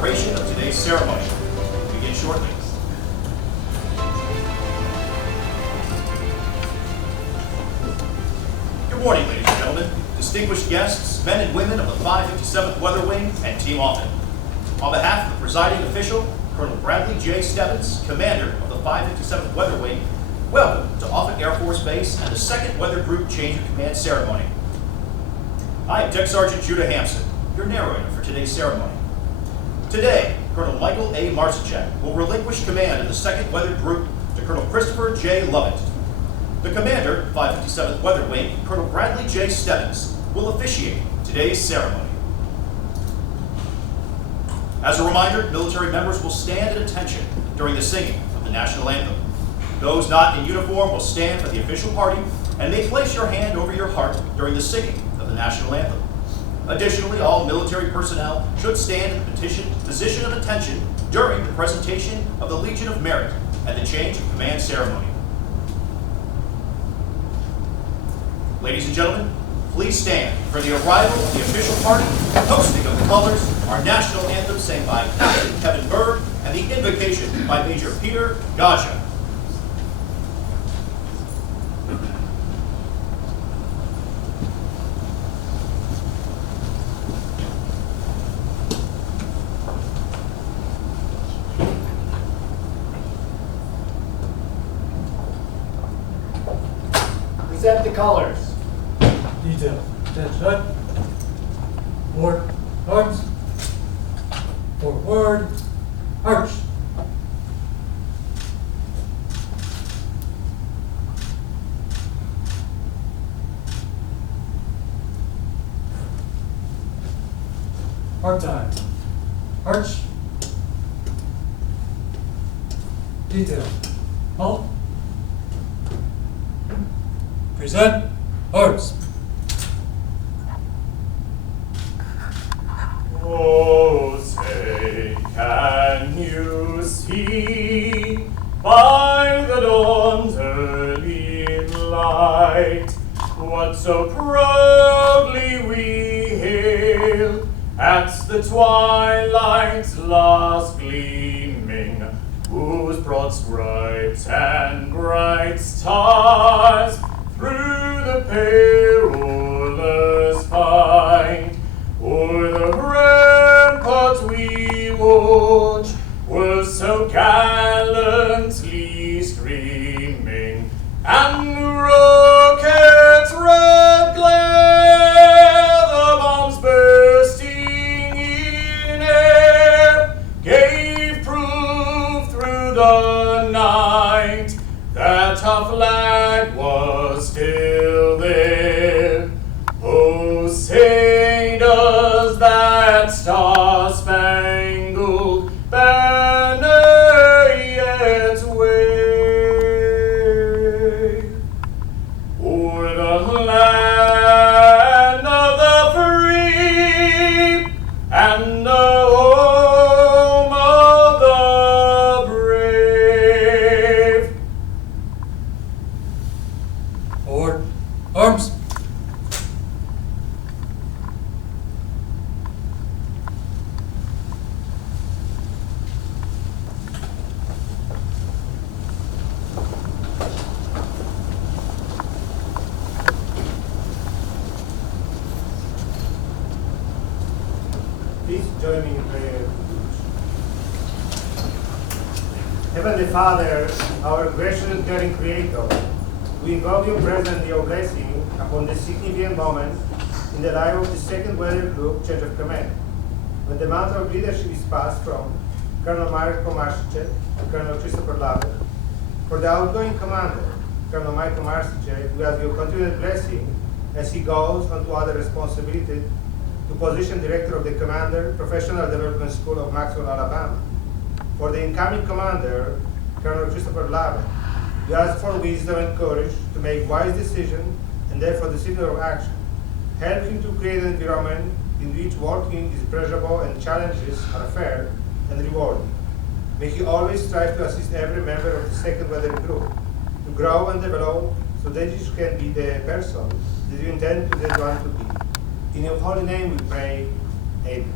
preparation of today's ceremony. We'll begin shortly. Good morning, ladies and gentlemen, distinguished guests, men and women of the 557th Weather Wing and Team Offutt. On behalf of the presiding official, Colonel Bradley J. Stebbins, commander of the 557th Weather Wing, welcome to Offutt Air Force Base and the 2nd Weather Group Change of Command Ceremony. I am Tech Sergeant Judah Hampson, your narrator for today's ceremony. Today, Colonel Michael A. Marcichek will relinquish command of the 2nd Weather Group to Colonel Christopher J. Lovett. The commander, 557th Weather Wing, Colonel Bradley J. Stebbins, will officiate today's ceremony. As a reminder, military members will stand at attention during the singing of the national anthem. Those not in uniform will stand for the official party and may place your hand over your heart during the singing of the national anthem. Additionally, all military personnel should stand in the position of attention during the presentation of the Legion of Merit and the change of command ceremony. Ladies and gentlemen, please stand for the arrival of the official party, hosting of the colors, our national anthem sang by Captain Kevin Berg, and the invocation by Major Peter Gaja. Present the colors. Detail. Attention. Forward. Arms. Forward. Arch. Hard time. Arch. Detail. Halt. Present. Arms. Oh, say, can you see by the dawn's early light what so proudly we hailed at the twilight's last gleaming, whose broad stripes and bright stars through the perilous fight o'er the ramparts we watch were so gallantly streaming, and the rockets' red glare, the bombs bursting in air, gave proof through the night that our flag was still there. Oh, say does that star-spangled banner yet wave o'er the land of the free and the home of the brave? Forward. Arms. Please join me in prayer. Heavenly Father, our gracious and caring Creator, we invoke your presence, your blessing upon this significant moment in the life of the 2nd Weather Group Change of Command, when the mantle of leadership is passed from Colonel Michael Marcichek to Colonel Christopher Lovett. For the outgoing commander, Colonel Michael Marcichek, we ask your continued blessing as he goes on to other responsibilities to position Director of the Commander, Professional Development School of Maxwell, Alabama. For the incoming commander, Colonel Christopher Lovett, we ask for wisdom and courage to make wise decisions and therefore decisions of action. Help him to create an environment in which working is pleasurable and challenges are fair and rewarding. May he always strive to assist every member of the 2nd Weather Group to grow and develop so that each can be the person that you intend that you want to be. In your holy name we pray, Amen.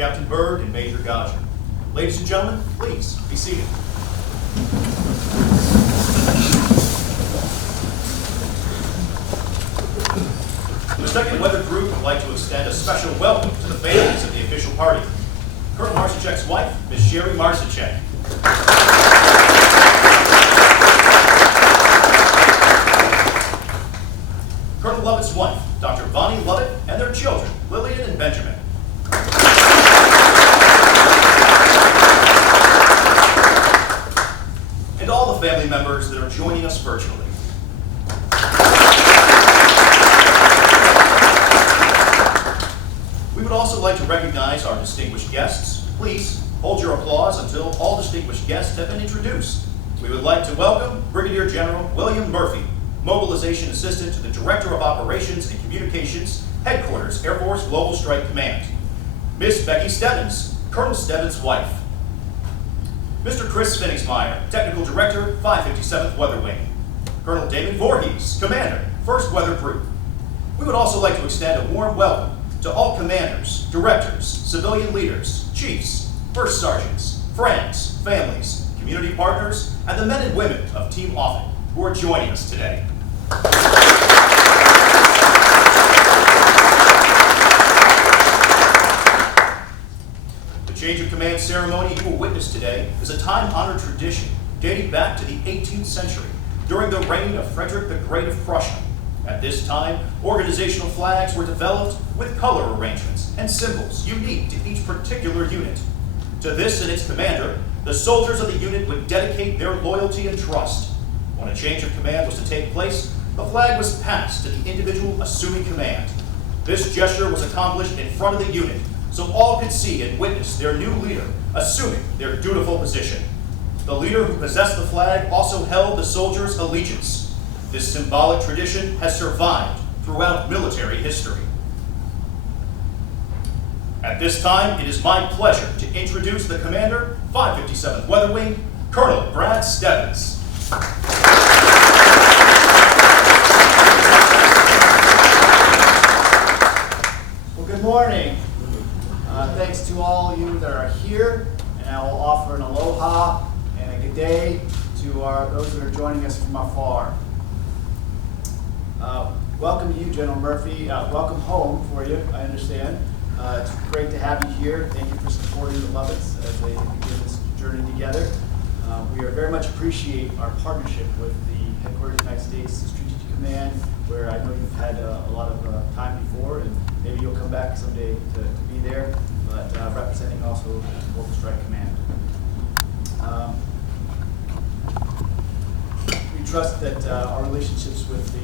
Captain Byrd and Major Godger. Ladies and gentlemen, please be seated. The second weather group would like to extend a special welcome to the families of the official party. Colonel Marcichek's wife, Miss Sherry Marcichek. Colonel Lovett's wife, Dr. Bonnie Lovett, and their children, Lillian and Benjamin. And all the family members that are joining us virtually. We would also like to recognize our distinguished guests. Please hold your applause until all distinguished guests have been introduced. We would like to welcome Brigadier General William Murphy, Mobilization Assistant to the Director of Operations and Communications, Headquarters, Air Force Global Strike Command. Miss Becky Stebbins, Colonel Stebbins' wife. Mr. Chris Finningsmeyer, Technical Director, 557th Weather Wing. Colonel David Voorhees, Commander, 1st Weather Group. We would also like to extend a warm welcome to all commanders, directors, civilian leaders, chiefs, first sergeants, friends, families, community partners, and the men and women of Team Offutt who are joining us today. The change of command ceremony you will witness today is a time-honored tradition dating back to the 18th century during the reign of Frederick the Great of Prussia. At this time, organizational flags were developed with color arrangements and symbols unique to each particular unit. To this and its commander, the soldiers of the unit would dedicate their loyalty and trust. When a change of command was to take place, the flag was passed to the individual assuming command. This gesture was accomplished in front of the unit, so all could see and witness their new leader assuming their dutiful position. The leader who possessed the flag also held the soldiers' allegiance. This symbolic tradition has survived throughout military history. At this time, it is my pleasure to introduce the commander, 557th Weather Wing, Colonel Brad Stebbins. Well, good morning. Thanks to all you that are here, and I will offer an aloha and a good day to those that are joining us from afar. Welcome to you, General Murphy. Welcome home for you, I understand. It's great to have you here. Thank you for supporting the Lovetts as they begin this journey together. We very much appreciate our partnership with the Headquarters of the United States Strategic Command, where I know you've had a lot of time before, and maybe you'll come back someday to be there, but representing also Global Strike Command. We trust that our relationships with the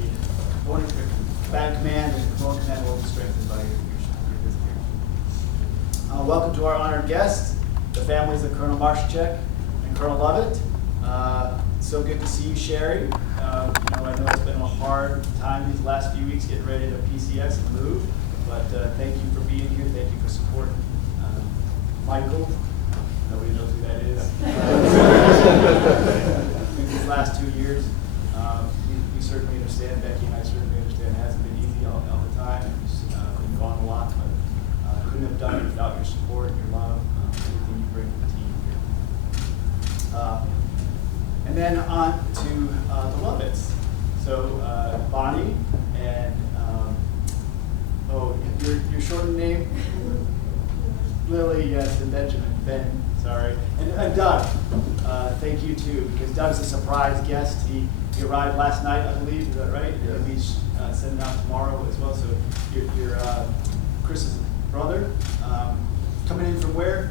Combatant Command and the Component Command will be strengthened by your visit here. Welcome to our honored guests, the families of Colonel Marcichek and Colonel Lovett. So good to see you, Sherry. I know it's been a hard time these last few weeks getting ready to PCS and move, but thank you for being here. Thank you for supporting Michael. Nobody knows who that is. These last 2 years, we certainly understand. Becky and I certainly understand. It hasn't been easy all the time. It's been gone a lot, but couldn't have done it without your support, your love, everything you bring to the team here. And then on to the Lovetts. So Bonnie and your shortened name? Lily, yes, and Benjamin, Ben, sorry. And Doug, thank you too, because Doug's a surprise guest. He arrived last night, I believe, is that right? Yeah. He'll be sending out tomorrow as well. So you're Chris's brother, coming in from where?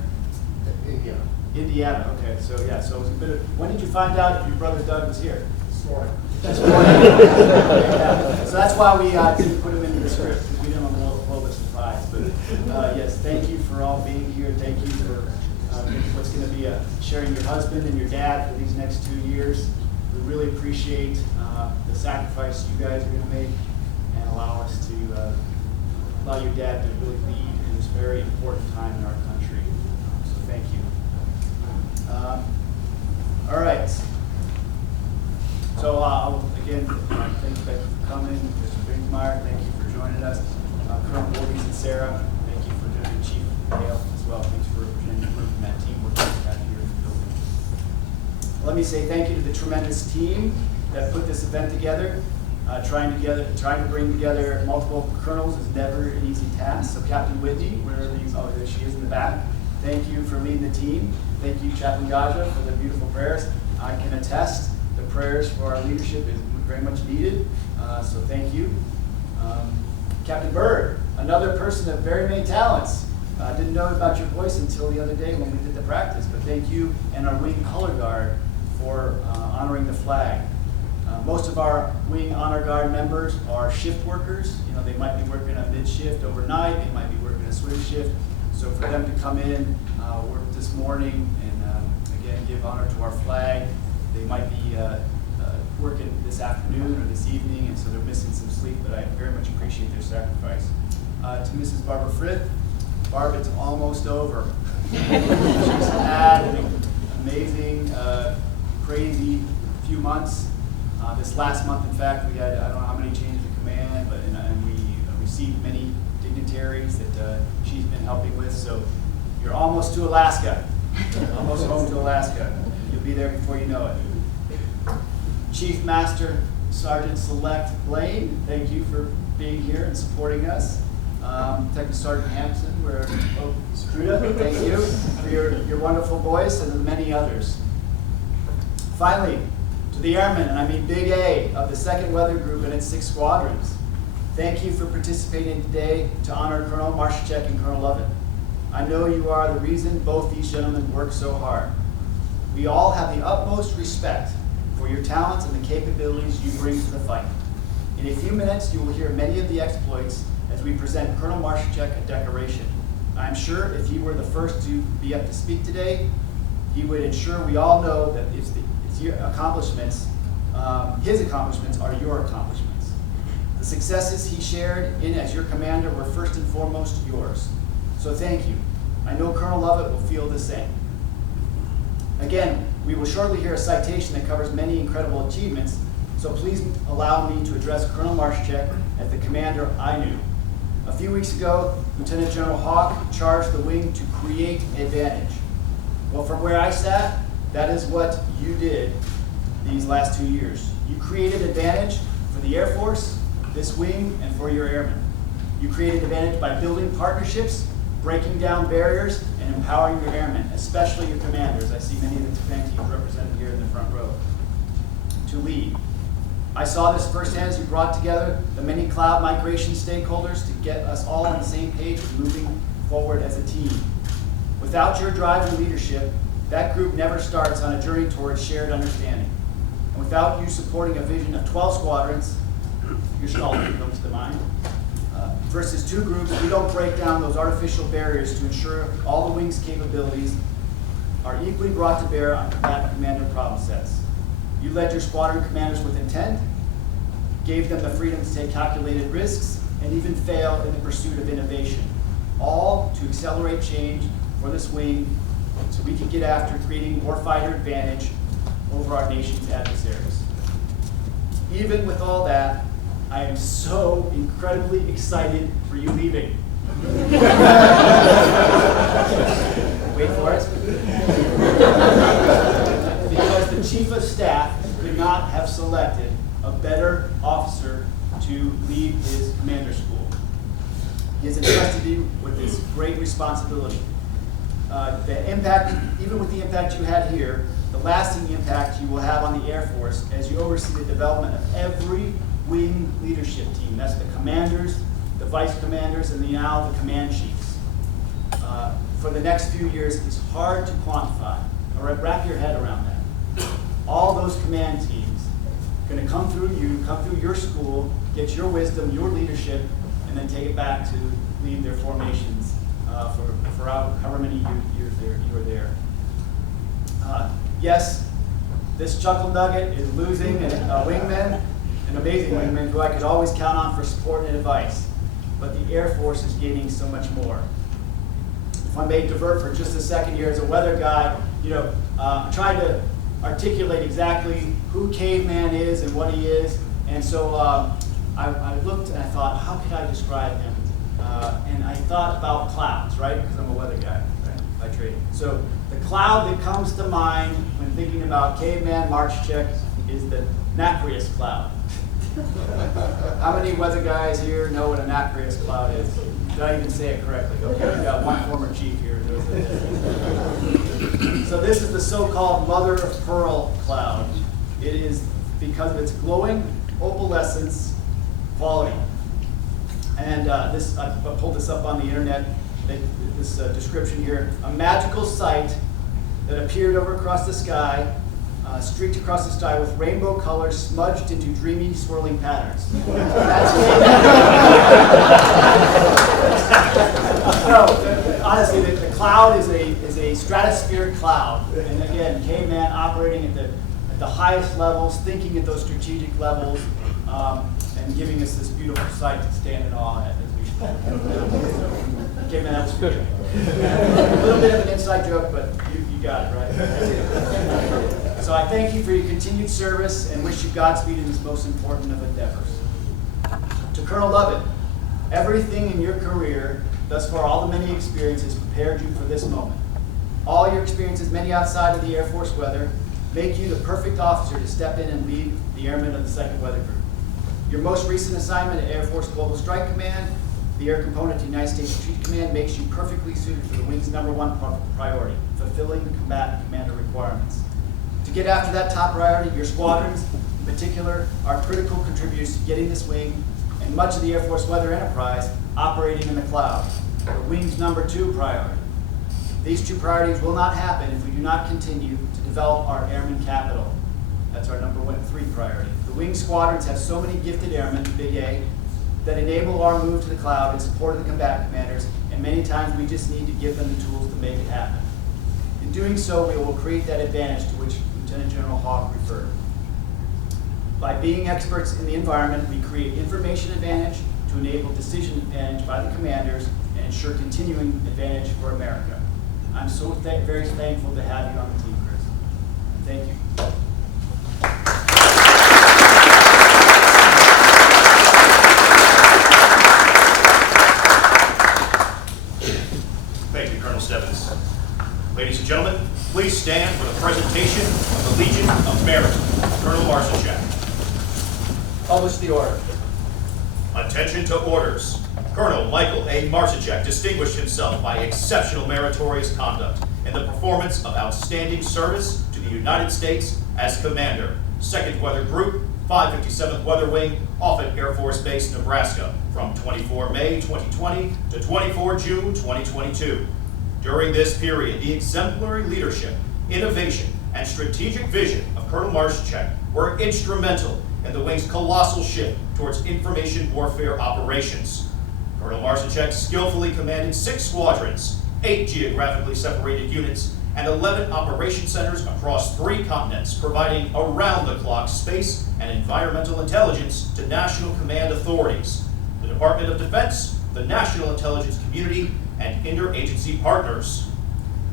Indiana. Indiana, okay, so yeah, so it was a bit of, when did you find out your brother Doug was here? This morning. This morning. Yeah. So that's why we didn't put him into the script, because we didn't want a little bit surprised. But yes, thank you for all being here. Thank you for what's going to be sharing your husband and your dad for these next 2 years. We really appreciate the sacrifice you guys are going to make and allow us to allow your dad to really lead in this very important time in our country. So thank you. All right. So again, thank you, Becky, for coming. Mr. Brinkmeyer, thank you for joining us. Colonel Voorhees and Sarah, thank you for doing Chief Dale as well. Let me say thank you to the tremendous team that put this event together. Trying to bring together multiple colonels is never an easy task. So Captain Whitney, wherever oh, there she is in the back, thank you for leading the team. Thank you, Chaplain Gaja, for the beautiful prayers. I can attest the prayers for our leadership is very much needed, so thank you. Captain Bird, another person of very many talents. I didn't know about your voice until the other day when we did the practice, but thank you and our wing color guard for honoring the flag. Most of our wing honor guard members are shift workers. You know, they might be working a mid shift overnight, they might be working a swing shift. So for them to come in, work this morning and again give honor to our flag, they might be working this afternoon or this evening, and so they're missing some sleep, but I very much appreciate their sacrifice. To Mrs. Barbara Frith, Barb, it's almost over. She's had an amazing, crazy few months. This last month, in fact, we had, I don't know how many changes of command, but and we received many dignitaries that she's been helping with. So you're almost to Alaska, almost home to Alaska. You'll be there before you know it. Chief Master Sergeant Select Blaine, thank you for being here and supporting us. Technical Sergeant Hampson, Struda, thank you for your wonderful voice, and the many others. Finally, to the airmen, and I mean Big A, of the 2nd Weather Group and its 6 squadrons, thank you for participating today to honor Colonel Marshachek and Colonel Lovett. I know you are the reason both these gentlemen work so hard. We all have the utmost respect for your talents and the capabilities you bring to the fight. In a few minutes, you will hear many of the exploits as we present Colonel Marshachek a decoration. I'm sure if he were the first to be up to speak today, he would ensure we all know that it's your accomplishments, his accomplishments are your accomplishments. The successes he shared in as your commander were first and foremost yours. So thank you. I know Colonel Lovett will feel the same. Again, we will shortly hear a citation that covers many incredible achievements, so please allow me to address Colonel Marshachek as the commander I knew. A few weeks ago, Lieutenant General Hawk charged the wing to create advantage. Well, from where I sat, that is what you did these last 2 years. You created advantage for the Air Force, this wing, and for your airmen. You created advantage by building partnerships, breaking down barriers, and empowering your airmen, especially your commanders. I see many of the command teams represented here in the front row, to lead. I saw this firsthand as you brought together the many cloud migration stakeholders to get us all on the same page and moving forward as a team. Without your drive and leadership, that group never starts on a journey towards shared understanding. And without you supporting a vision of 12 squadrons, your Schalter comes to mind, versus 2 groups, we don't break down those artificial barriers to ensure all the wing's capabilities are equally brought to bear on combatant commander problem sets. You led your squadron commanders with intent, gave them the freedom to take calculated risks, and even fail in the pursuit of innovation, all to accelerate change for this wing so we can get after creating warfighter advantage over our nation's adversaries. Even with all that, I am so incredibly excited for you leaving. Wait for it. Because the Chief of Staff could not have selected a better officer to lead his commander school. He has entrusted you with this great responsibility. The impact, even with the impact you had here, the lasting impact you will have on the Air Force as you oversee the development of every wing leadership team. That's the commanders, the vice commanders, and now the command chiefs. For the next few years, it's hard to quantify. All right, wrap your head around that. All those command teams are going to come through you, come through your school, get your wisdom, your leadership, and then take it back to lead their formations for however many years you were there. Yes, this Chuckle Nugget is losing a wingman, an amazing wingman who I could always count on for support and advice. But the Air Force is gaining so much more. If I may divert for just a second here as a weather guy, I'm trying to articulate exactly who Caveman is and what he is. And so I looked and I thought, how could I describe him? And I thought about clouds, right? Because I'm a weather guy. Right? by training. So the cloud that comes to mind when thinking about caveman march check is the nacreous cloud. How many weather guys here know what a nacreous cloud is? Did I even say it correctly? Okay, we got one former chief here. So this is the so-called mother of pearl cloud. It is because of its glowing opalescence quality. And this, I pulled this up on the internet, this description here. A magical sight that appeared over across the sky, streaked across the sky with rainbow colors smudged into dreamy, swirling patterns. No, honestly, the cloud is a stratospheric cloud. And again, caveman operating at the highest levels, thinking at those strategic levels, and giving us this beautiful sight to stand in awe at as we caveman, that was good. A little bit of an inside joke, but you got it, right? So I thank you for your continued service and wish you Godspeed in this most important of endeavors. To Colonel Lovett, everything in your career, thus far all the many experiences, prepared you for this moment. All your experiences, many outside of the Air Force weather, make you the perfect officer to step in and lead the airmen of the 2nd Weather Group. Your most recent assignment at Air Force Global Strike Command, the air component to United States Strategic Command, makes you perfectly suited for the Wing's #1 priority, fulfilling combatant commander requirements. To get after that top priority, your squadrons, in particular, are critical contributors to getting this wing and much of the Air Force weather enterprise operating in the cloud, the Wing's #2 priority. These two priorities will not happen if we do not continue to develop our airman capital. That's our #3 priority. The Wing squadrons have so many gifted airmen, big A, that enable our move to the cloud in support of the combatant commanders, and many times we just need to give them the tools to make it happen. In doing so, we will create that advantage to which Lieutenant General Hawk referred. By being experts in the environment, we create information advantage to enable decision advantage by the commanders and ensure continuing advantage for America. I'm so very thankful to have you on the team, Chris. Thank you. Thank you, Colonel Stebbins. Ladies and gentlemen, please stand for the presentation of the Legion of Merit, Colonel Marcinchak. Publish the order. Attention to orders. Colonel Michael A. Marcinchak distinguished himself by exceptional meritorious conduct in the performance of outstanding service to the United States as Commander, 2nd Weather Group, 557th Weather Wing, Offutt Air Force Base, Nebraska, from 24 May 2020 to 24 June 2022. During this period, the exemplary leadership, innovation, and strategic vision of Colonel Marcinchak were instrumental in the Wing's colossal shift towards information warfare operations. Colonel Marcinchak skillfully commanded 6 squadrons, 8 geographically separated units, and 11 operation centers across 3 continents, providing around-the-clock space and environmental intelligence to national command authorities, the Department of Defense, the national intelligence community, and interagency partners.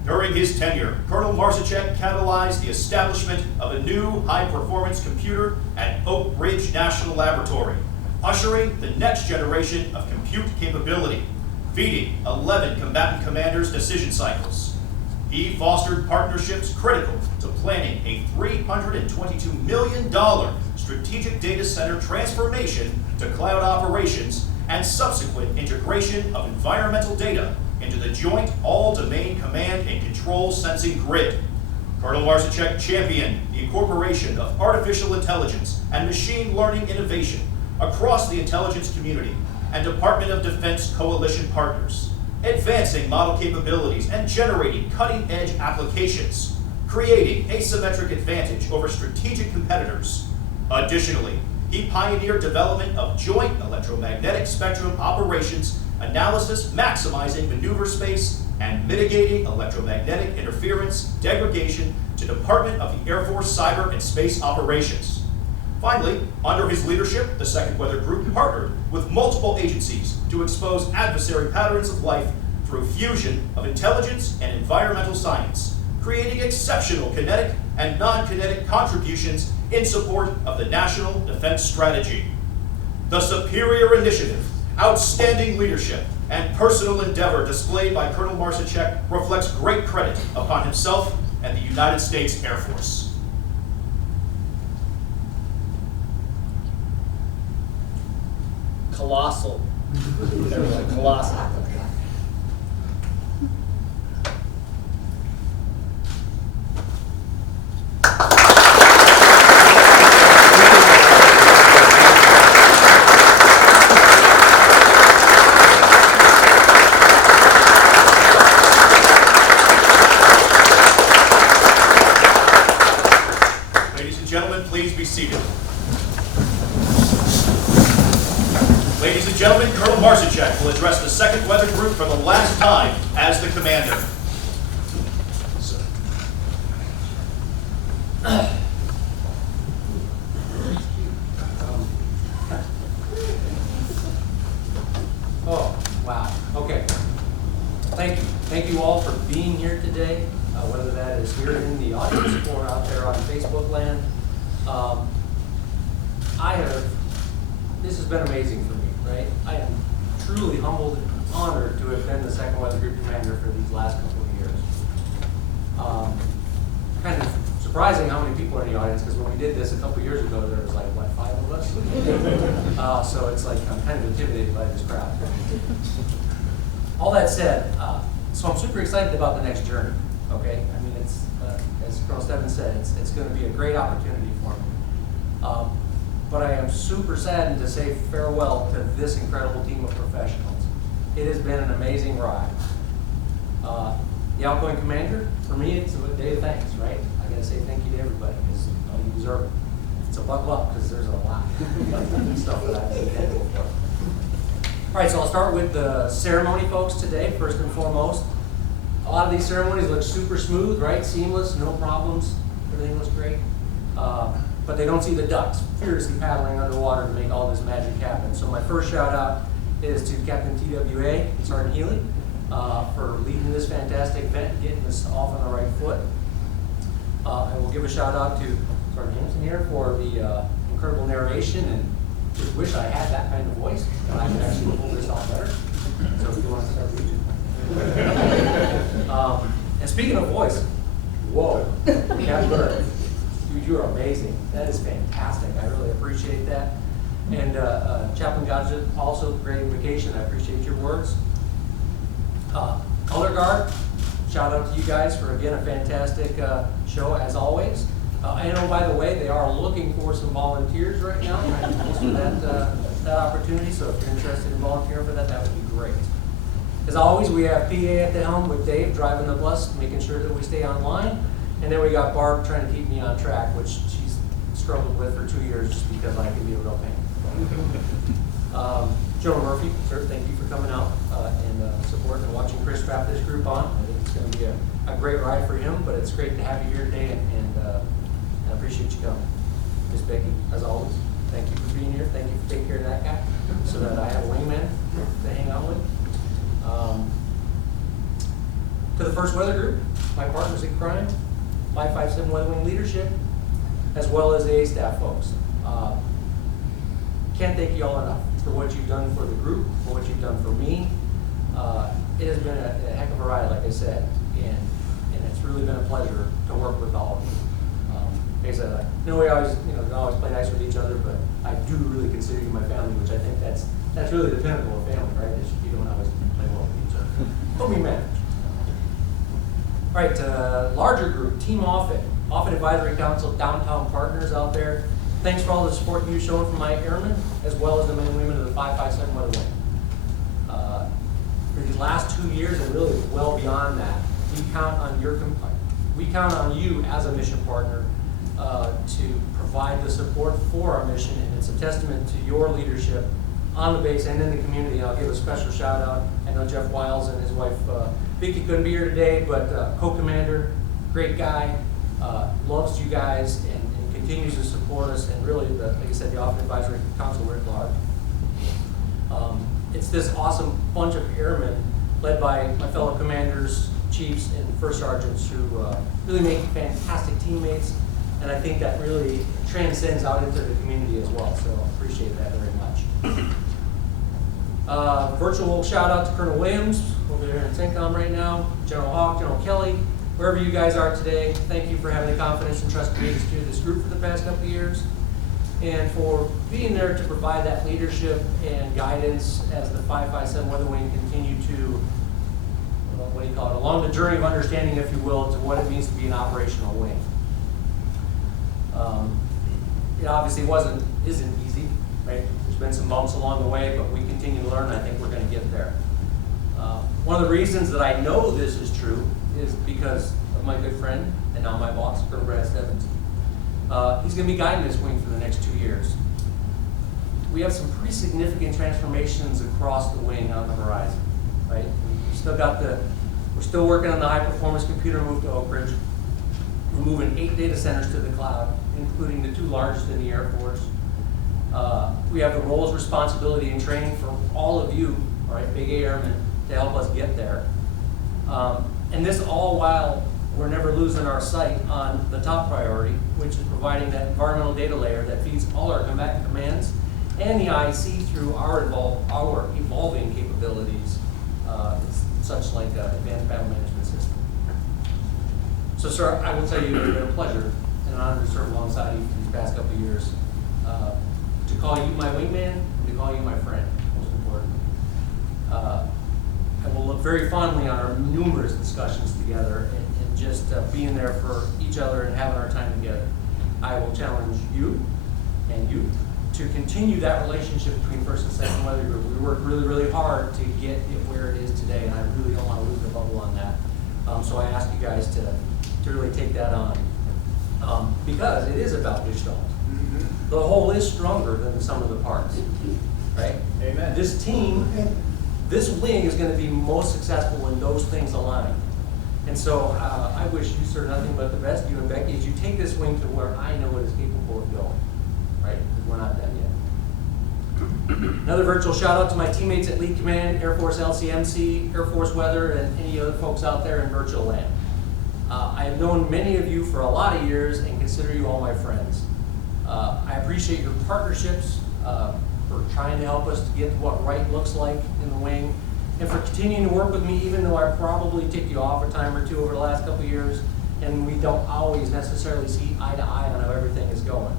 During his tenure, Colonel Marcinchak catalyzed the establishment of a new high-performance computer at Oak Ridge National Laboratory, ushering the next generation of compute capability, feeding 11 combatant commanders' decision cycles. He fostered partnerships critical to planning a $322 million strategic data center transformation to cloud operations and subsequent integration of environmental data into the Joint All-Domain Command and Control Sensing Grid. Colonel Marcinchak championed the incorporation of artificial intelligence and machine learning innovation across the intelligence community and Department of Defense coalition partners, advancing model capabilities and generating cutting-edge applications, creating asymmetric advantage over strategic competitors. Additionally, he pioneered development of joint electromagnetic spectrum operations analysis, maximizing maneuver space and mitigating electromagnetic interference degradation to Department of the Air Force Cyber and Space Operations. Finally, under his leadership, the 2nd Weather Group partnered with multiple agencies to expose adversary patterns of life through fusion of intelligence and environmental science, creating exceptional kinetic and non-kinetic contributions in support of the National Defense Strategy. The superior initiative, outstanding leadership, and personal endeavor displayed by Colonel Marcichek reflects great credit upon himself and the United States Air Force. Colossal. Everyone, colossal. Ladies and gentlemen, please be seated. Ladies and gentlemen, Colonel Marcichek will address the 2nd Weather Group for the last time as the commander. Oh, wow. Okay. Thank you. Thank you all for being here today, whether that is here in the audience or out there on Facebook land. This has been amazing for me, right? I am truly humbled and honored to have been the 2nd Weather Group commander for these last couple of years. Kind of surprising how many people are in the audience, because when we did this a couple of years ago, there was like, what, 5 of us? So it's like I'm kind of intimidated by this crowd. All that said, so I'm super excited about the next journey, okay? I mean, it's, as Colonel Stebbins said, it's going to be a great opportunity for me. But I am super saddened to say farewell to this incredible team of professionals. It has been an amazing ride. The outgoing commander, for me, it's a day of thanks, right? I gotta say thank you to everybody, because you deserve it. It's a buckle up, because there's a lot of stuff that I've been thankful for. All right, so I'll start with the ceremony folks today, first and foremost. A lot of these ceremonies look super smooth, right? Seamless, no problems, everything looks great. But they don't see the ducks furiously paddling underwater to make all this magic happen. So my first shout out is to Captain TWA, Sergeant Healy, for leading this fantastic event, getting us off on the right foot. I will give a shout out to Sergeant Hampson here for the incredible narration, and just wish I had that kind of voice, and I could actually pull this off better. So if you want to start reading. And speaking of voice, whoa, Captain Bird. Dude, you are amazing. That is fantastic. I really appreciate that. And Chaplain Godja, also great invocation. I appreciate your words. Color Guard, shout out to you guys for, again, a fantastic show, as always. And oh, by the way, they are looking for some volunteers right now. Thanks for that opportunity. So if you're interested in volunteering for that, that would be great. As always, we have PA at the helm with Dave driving the bus, making sure that we stay online. And then we got Barb trying to keep me on track, which she's struggled with for 2 years just because I can be a real pain. General Murphy, sir, thank you for coming out and supporting and watching Chris strap this group on. I think it's going to be a great ride for him, but it's great to have you here today, and I appreciate you coming. Miss Becky, as always, thank you for being here. Thank you for taking care of that guy so that I have a wingman to hang out with. To the First Weather Group, my partners in crime, 557 Weather Wing leadership, as well as the A staff folks. Can't thank you all enough for what you've done for the group, for what you've done for me. It has been a heck of a ride, like I said, and it's really been a pleasure to work with all of you. Like I said, we always, don't always play nice with each other, but I do really consider you my family, which I think that's really the pinnacle of family, right? You don't always play well with each other, but we manage. All right, larger group, Team Offutt, Offutt Advisory Council, downtown partners out there. Thanks for all the support you've shown from my airmen, as well as the men and women of the 557 Weather Wing. For these last 2 years, and really well beyond that, we count on you as a mission partner to provide the support for our mission, and it's a testament to your leadership on the base and in the community. I'll give a special shout out. I know Jeff Wiles and his wife Vicki couldn't be here today, but co-commander, great guy, loves you guys and continues to support us, and really, like I said, the Offutt Advisory Council writ large. It's this awesome bunch of airmen led by my fellow commanders, chiefs, and first sergeants who really make fantastic teammates, and I think that really transcends out into the community as well, so I appreciate that very much. Virtual shout out to Colonel Williams over there in CENTCOM right now, General Hawk, General Kelly, wherever you guys are today. Thank you for having the confidence and trust in me to steer this group for the past couple of years, and for being there to provide that leadership and guidance as the 557 Weather Wing continue to, what do you call it, along the journey of understanding, if you will, to what it means to be an operational wing. It obviously isn't easy, right? There's been some bumps along the way, but we continue to learn, and I think we're going to get there. One of the reasons that I know this is true is because of my good friend and now my boss, Colonel Brad Stebbins. He's going to be guiding this wing for the next 2 years. We have some pretty significant transformations across the wing on the horizon, right? We're still working on the high performance computer move to Oak Ridge. We're moving 8 data centers to the cloud, including the 2 largest in the Air Force. We have the roles, responsibility, and training for all of you, all right, big airmen, to help us get there. And this all while we're never losing our sight on the top priority, which is providing that environmental data layer that feeds all our combatant commands and the IC through our evolving capabilities, such like advanced battle management system. So, sir, I will tell you it's been a pleasure and an honor to serve alongside you for these past couple of years. To call you my wingman, and to call you my friend, most important. I will look very fondly on our numerous discussions together and just being there for each other and having our time together. I will challenge you and you to continue that relationship between first and second weather group. We worked really, really hard to get it where it is today, and I really don't want to lose the bubble on that. So I ask you guys to really take that on, because it is about Gestalt. The whole is stronger than the sum of the parts, right? Amen. This team, this wing is going to be most successful when those things align. And so I wish you, sir, nothing but the best, you and Becky, as you take this wing to where I know it is capable of going, right? Because we're not done yet. Another virtual shout out to my teammates at Lead Command, Air Force LCMC, Air Force Weather, and any other folks out there in virtual land. I have known many of you for a lot of years and consider you all my friends. I appreciate your partnerships for trying to help us to get to what right looks like in the wing, and for continuing to work with me even though I probably ticked you off a time or two over the last couple of years and we don't always necessarily see eye to eye on how everything is going.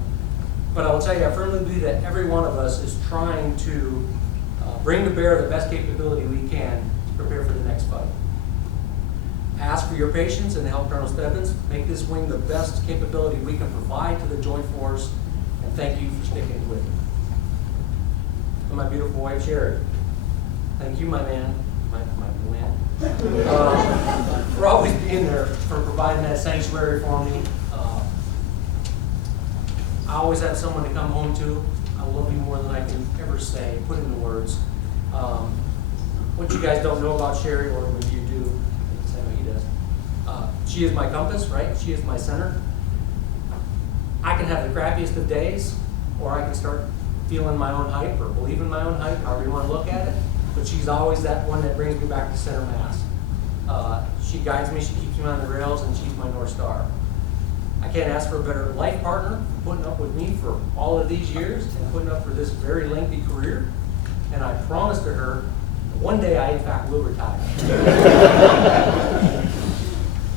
But I will tell you, I firmly believe that every one of us is trying to bring to bear the best capability we can to prepare for the next fight. Ask for your patience and help Colonel Stebbins make this wing the best capability we can provide to the Joint Force, and thank you for sticking with me. To my beautiful wife, Sherry, thank you, my man, my man, for always being there, for providing that sanctuary for me. I always have someone to come home to. I love you more than I can ever say, put into words. What you guys don't know about Sherry, or maybe you do, I know he does. She is my compass, right? She is my center. I can have the crappiest of days, or I can start feeling my own hype or believing my own hype, however you want to look at it. But she's always that one that brings me back to center mass. She guides me, she keeps me on the rails, and she's my North Star. I can't ask for a better life partner for putting up with me for all of these years and putting up for this very lengthy career. And I promised to her, one day I in fact will retire.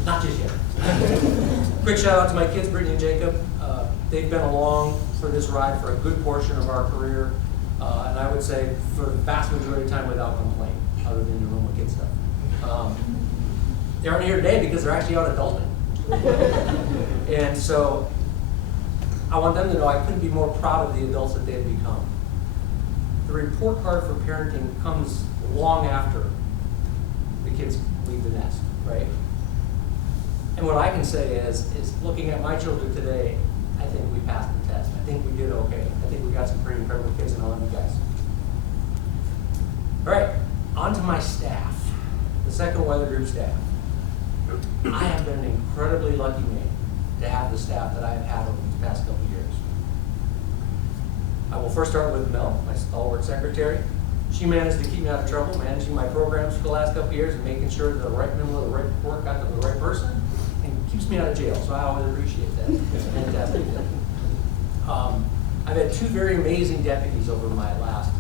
Not just yet. Quick shout out to my kids, Brittany and Jacob. They've been along for this ride for a good portion of our career. And I would say for the vast majority of the time without complaint, other than your normal kid stuff. They aren't here today because they're actually out adulting. And so I want them to know I couldn't be more proud of the adults that they've become. The report card for parenting comes long after the kids leave the nest, right? And what I can say is looking at my children today, I think we passed the test. I think we did okay. I think we got some pretty incredible kids, and I love you guys. All right, on to my staff, the second weather group staff. I have been an incredibly lucky man to have the staff that I have had over these past couple of years. I will first start with Mel, my stalwart secretary. She managed to keep me out of trouble, managing my programs for the last couple of years and making sure that the right memo of the right report got to the right person, and keeps me out of jail, so I always appreciate that. It's fantastic. I've had two very amazing deputies over my last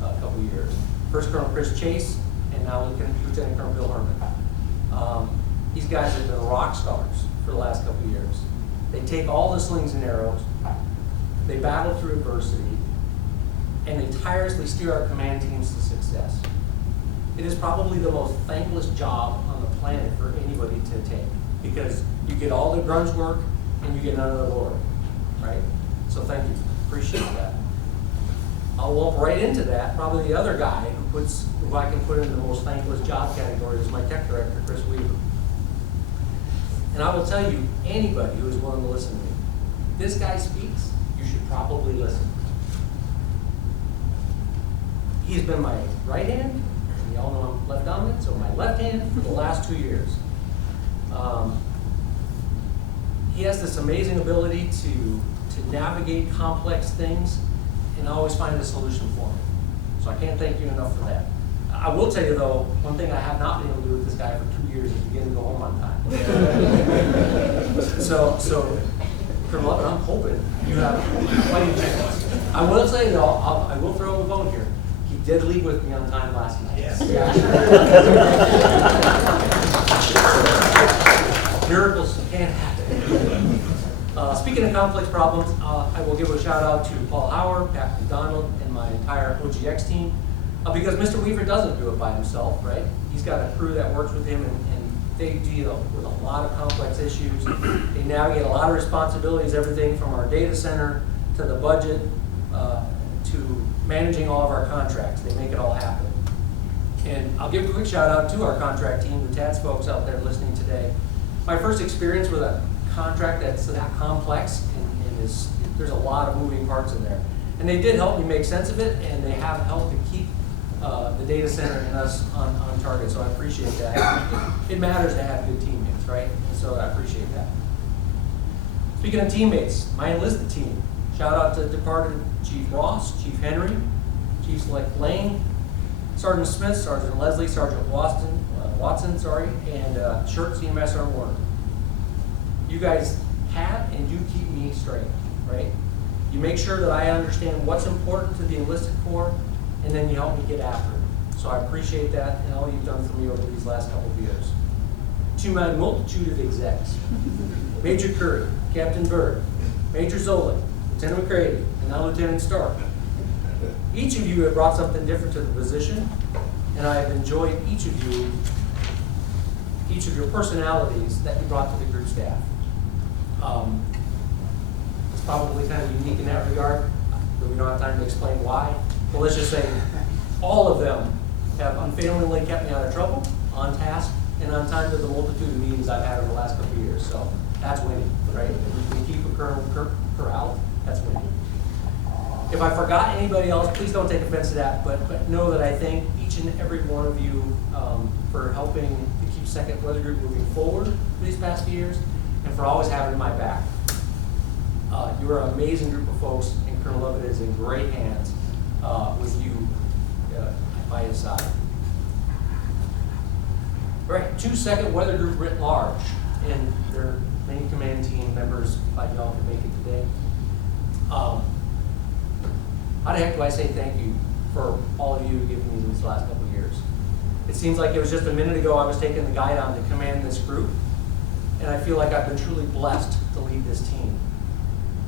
couple of years. First Colonel Chris Chase, and now Lieutenant Colonel Bill Herman. These guys have been rock stars for the last couple of years. They take all the slings and arrows, they battle through adversity, and they tirelessly steer our command teams to success. It is probably the most thankless job on the planet for anybody to take, because you get all the grunge work and you get none of the glory, right? So thank you, appreciate that. I'll lump right into that. Probably the other guy who I can put in the most thankless job category is my tech director, Chris Weaver. And I will tell you, anybody who is willing to listen to me, this guy speaks, you should probably listen. He's been my right hand, and y'all know I'm left dominant, so my left hand for the last 2 years. He has this amazing ability to navigate complex things and always find a solution for me. So I can't thank you enough for that. I will tell you though, one thing I have not been able to do with this guy for 2 years is to get him to go home on time. so Colonel Offutt, I'm hoping you have plenty of chance. I will say though, I will throw a bone here. He did leave with me on time last night. Yes. Miracles can happen. Speaking of complex problems, I will give a shout out to Paul Howard, Pat McDonald, and my entire OGX team, because Mr. Weaver doesn't do it by himself, right? He's got a crew that works with him, and they deal with a lot of complex issues. They navigate a lot of responsibilities, everything from our data center to the budget to managing all of our contracts. They make it all happen. And I'll give a quick shout out to our contract team, the TADS folks out there listening today. My first experience with a contract that's that complex and there's a lot of moving parts in there. And they did help me make sense of it, and they have helped to keep the data center and us on target, so I appreciate that. It matters to have good teammates, right? And so I appreciate that. Speaking of teammates, my enlisted team, shout out to departed Chief Ross, Chief Henry, Chief Select Lane, Sergeant Smith, Sergeant Leslie, Sergeant Watson, and Shirk CMS Arm Warner. You guys have and do keep me straight, right? You make sure that I understand what's important to the enlisted corps, and then you help me get after it. So I appreciate that and all you've done for me over these last couple of years. To my multitude of execs, Major Curry, Captain Bird, Major Zolik, Lieutenant McCready, and now Lieutenant Stark. Each of you have brought something different to the position, and I have enjoyed each of your personalities that you brought to the group staff. It's probably kind of unique in that regard, but we don't have time to explain why. But let's just say all of them have unfailingly kept me out of trouble, on task, and on time to the multitude of meetings I've had over the last couple of years. So that's winning, right? If we can keep a corral, that's winning. If I forgot anybody else, please don't take offense to that, but know that I thank each and every one of you for helping to keep 2nd Weather Group moving forward for these past few years, and for always having my back. You're an amazing group of folks, and Colonel Offutt is in great hands with you by his side. All right, 2nd Weather Group writ large, and there are many command team members glad y'all could make it today. How the heck do I say thank you for all of you giving me these last couple of years? It seems like it was just a minute ago I was taking the guide on to command this group, and I feel like I've been truly blessed to lead this team.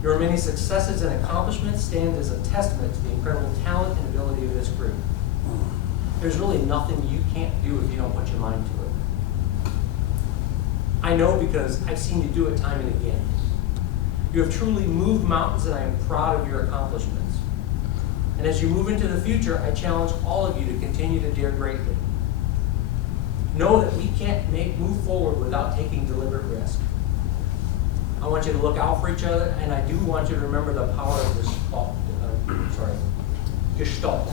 Your many successes and accomplishments stand as a testament to the incredible talent and ability of this group. There's really nothing you can't do if you don't put your mind to it. I know because I've seen you do it time and again. You have truly moved mountains, and I am proud of your accomplishments. And as you move into the future, I challenge all of you to continue to dare greatly. Know that we can't move forward without taking deliberate risk. I want you to look out for each other, and I do want you to remember the power of this gestalt,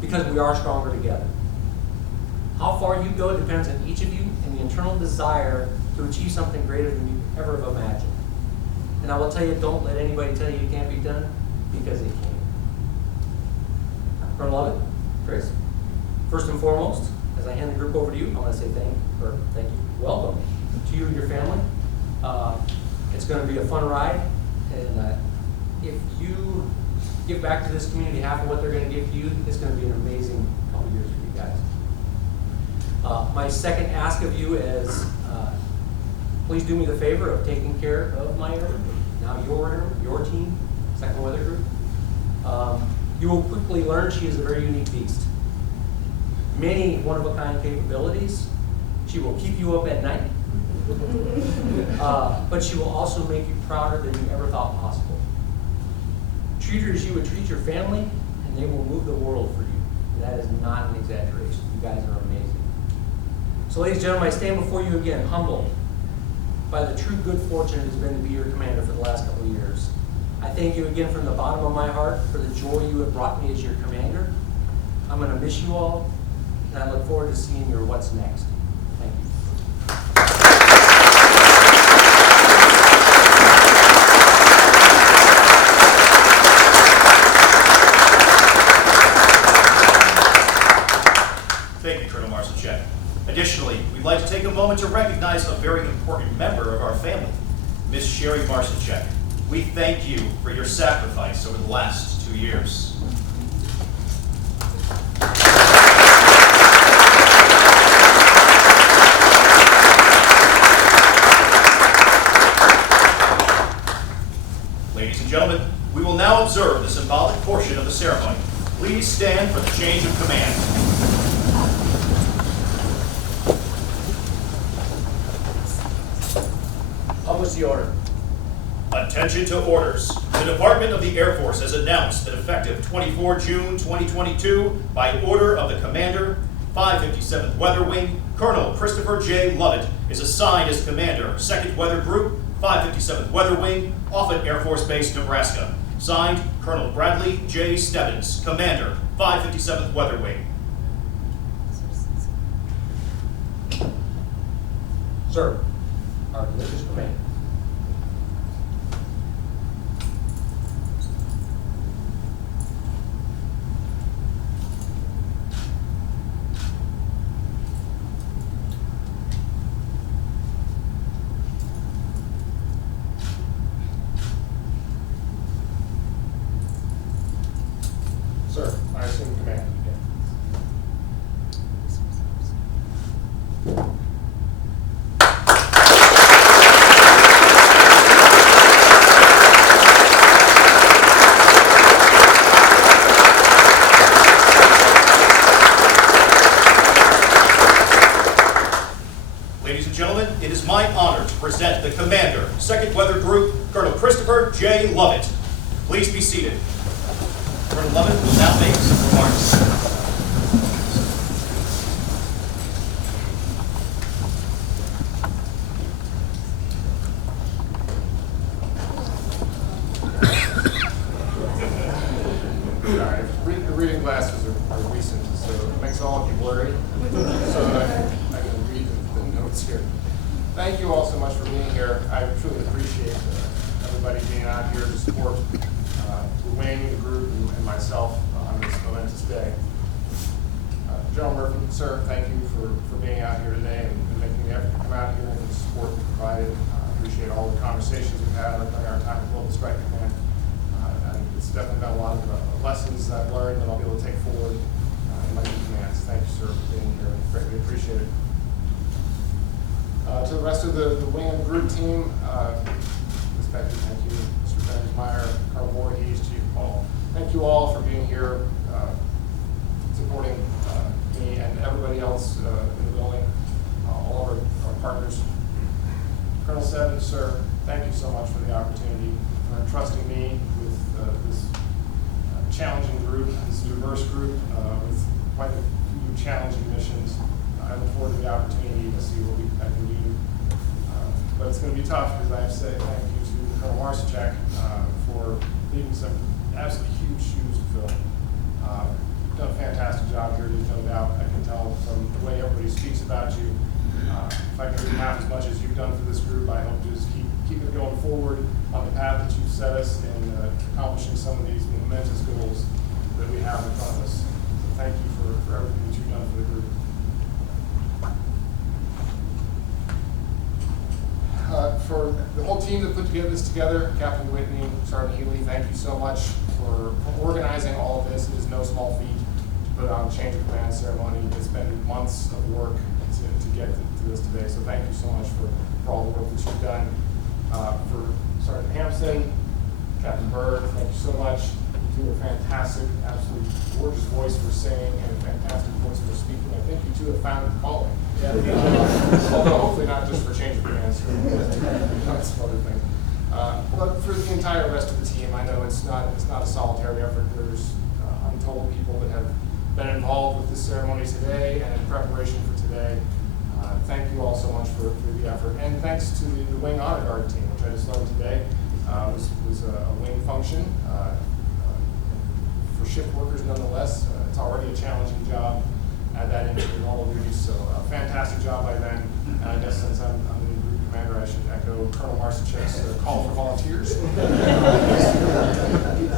because we are stronger together. How far you go depends on each of you and the internal desire to achieve something greater than you ever have imagined. And I will tell you, don't let anybody tell you it can't be done, because it can. Colonel Offutt, Chris, first and foremost, as I hand the group over to you, I want to say thank you. Welcome to you and your family. It's going to be a fun ride, and if you give back to this community half of what they're going to give to you. It's going to be an amazing couple years for you guys. My second ask of you is, please do me the favor of taking care of my interim, now your team, second weather group. You will quickly learn she is a very unique beast. Many one-of-a-kind capabilities. She will keep you up at night. But she will also make you prouder than you ever thought possible. Treat her as you would treat your family, and they will move the world for you. And that is not an exaggeration. You guys are amazing. So ladies and gentlemen, I stand before you again, humbled by the true good fortune it has been to be your commander for the last couple of years. I thank you again from the bottom of my heart for the joy you have brought me as your commander. I'm going to miss you all, and I look forward to seeing your what's next. Thank you. Thank you, Colonel Marcinchek. Additionally, we'd like to take a moment to recognize a very important member of our family, Miss Sherry Marcinchek. We thank you for your sacrifice over the last 2 years. Ladies and gentlemen, we will now observe the symbolic portion of the ceremony. Please stand for the change of command. Publish the order. Attention to orders. The Department of the Air Force has announced that effective 24 June 2022, by order of the Commander, 557th Weather Wing, Colonel Christopher J. Lovett is assigned as Commander, 2nd Weather Group, 557th Weather Wing, Offutt Air Force Base, Nebraska. Signed, Colonel Bradley J. Stebbins, Commander, 557th Weather Wing. Sir, our delicious command. Sir, I assume command. Ladies and gentlemen, it is my honor to present the Commander, 2nd Weather Group, Colonel Christopher J. Lovett. Please be seated. Colonel Lovett will now make some remarks. Sorry, reading glasses are recent, so it makes all of you blurry. So I can read the notes here. Thank you all so much for being here. I truly appreciate everybody being out here to support the wing, the group, and myself on this momentous day. General Murphy, sir, thank you for being out here today and making the effort to come out here and the support you provided. Appreciate all the conversations we've had during our time at Global Strike Command. And it's definitely been a lot of lessons that I've learned that I'll be able to take forward in my new commands. Thank you, sir, for being here. Greatly appreciate it. To the rest of the wing and group team, Ms. Becky, thank you. Mr. Bensmeyer, Colonel Voorhees, Chief Paul. Thank you all for being here, supporting me and everybody else in the building, all of our partners. Colonel Stebbins, sir, thank you so much for the opportunity, for entrusting me with this challenging group, this diverse group, with quite a few challenging missions. I look forward to the opportunity to see what I can do. But it's going to be tough because I have to say thank you to Colonel Marcinchek for leaving some absolutely huge shoes to fill. You've done a fantastic job here, there's no doubt. I can tell from the way everybody speaks about you. If I can do half as much as you've done for this group, I hope to just keep it going forward on the path that you've set us in accomplishing some of these momentous goals that we have in front of us. So thank you for everything that you've done for the group. For the whole team that put this together, Captain Whitney, Sergeant Healy, thank you so much for organizing all of this. It is no small feat to put on a change of command ceremony. It's been months of work to get to this today. So thank you so much for all the work that you've done. For Sergeant Hampson, Captain Bird, thank you so much. You do a fantastic, absolutely gorgeous voice for singing and a fantastic voice for speaking. I think you two have found your calling. Although hopefully not just for change of command ceremony, but some other things. But for the entire rest of the team, I know it's not a solitary effort. There's untold people that have been involved with this ceremony today and in preparation for today. Thank you all so much for the effort. And thanks to the Wing Honor Guard team, which I just learned today was a wing function. For shift workers nonetheless, it's already a challenging job. Add that into the normal duties, so fantastic job by them. And I guess since I'm the new group commander, I should echo Colonel Marcichek's call for volunteers.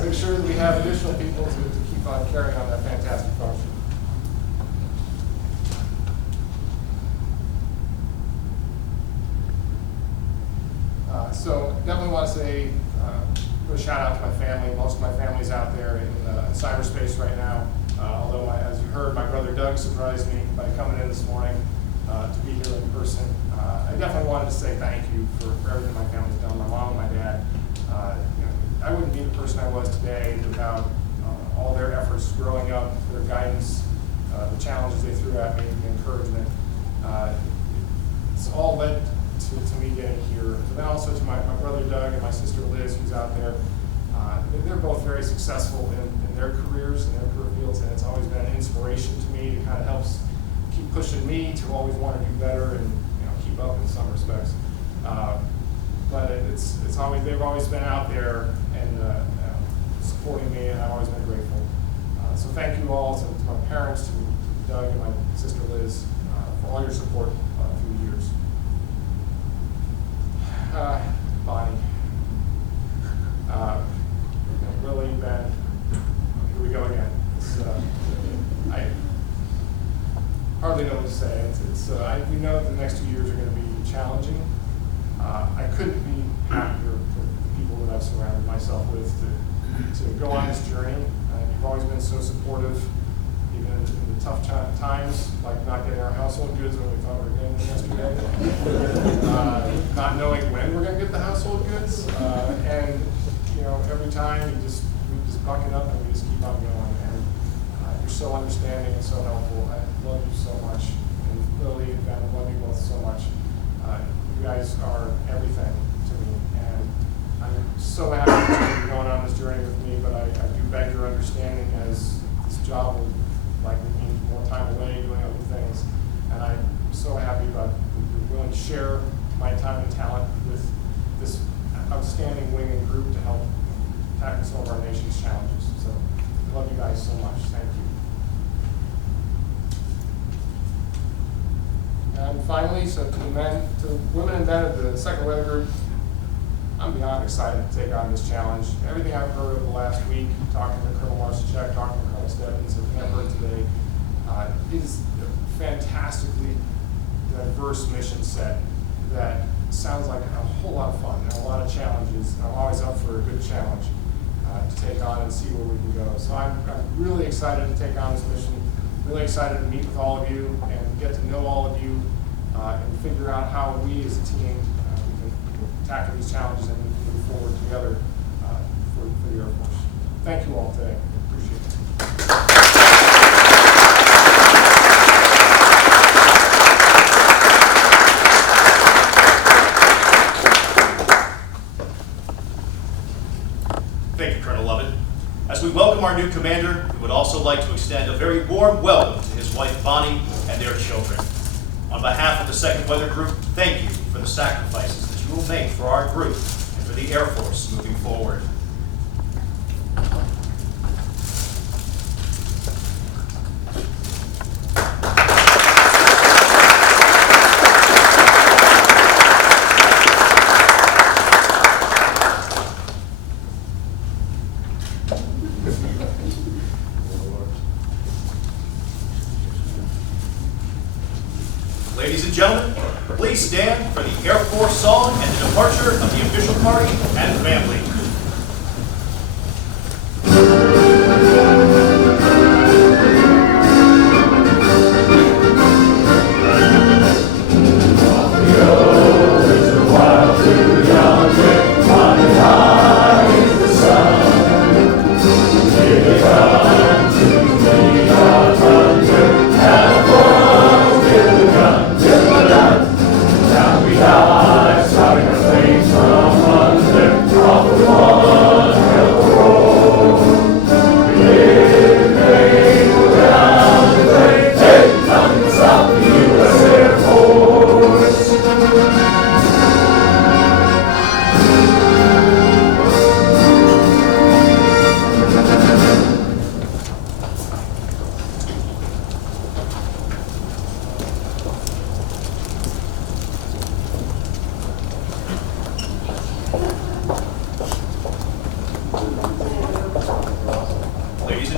Make sure that we have additional people to keep on carrying on that fantastic function. So definitely want to say, put a shout out to my family. Most of my family's out there in cyberspace right now. Although, as you heard, my brother Doug surprised me by coming in this morning to be here in person. I definitely wanted to say thank you for everything my family's done. My mom and my dad. I wouldn't be the person I was today without all their efforts growing up, their guidance, the challenges they threw at me, the encouragement. It's all led to me getting here. But then also to my brother Doug and my sister Liz, who's out there. They're both very successful in their careers and their career fields, and it's always been an inspiration to me to kind of help keep pushing me to always want to do better and keep up in some respects. But they've always been out there and supporting me, and I've always been grateful. So thank you all to my parents, to Doug and my sister Liz, for all your support through the years. Bonnie. Lily, Ben, here we go again. I hardly know what to say. We know the next 2 years are going to be challenging. I couldn't be happier with the people that I've surrounded myself with to go on this journey. You've always been so supportive, even in the tough times, like not getting our household goods when we thought we were getting them yesterday, not knowing when we're going to get the household goods, and every time we just buck it up and we just keep on going. And you're so understanding and so helpful. I love you so much. And Lily and Ben, I love you both so much. You guys are everything to me. And I'm so happy that you're going on this journey with me, but I do beg your understanding as this job will likely mean more time away doing other things. And I'm so happy about you're willing to share my time and talent with this outstanding wing and group to help tackle some of our nation's challenges. So I love you guys so much. Thank you. And finally, so to the women and men of the 2nd Weather Group, I'm beyond excited to take on this challenge. Everything I've heard over the last week, talking to Colonel Marcichek, talking to Colonel Stebbins, and I've heard today, is a fantastically diverse mission set that sounds like a whole lot of fun and a lot of challenges. I'm always up for a good challenge to take on and see where we can go. So I'm really excited to take on this mission, really excited to meet with all of you and get to know all of you and figure out how we as a team we can tackle these challenges and move forward together for the Air Force. Thank you all today. Appreciate it. Thank you, Colonel Lovett. As we welcome our new commander, we would also like to extend a very warm welcome to his wife, Bonnie, and their children. On behalf of the 2nd Weather Group, thank you for the sacrifices that you will make for our group and for the Air Force moving forward. Ladies and gentlemen, please stand for the Air Force song and the departure of the official party and family.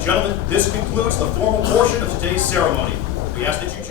and gentlemen, this concludes the formal portion of today's ceremony. We ask that you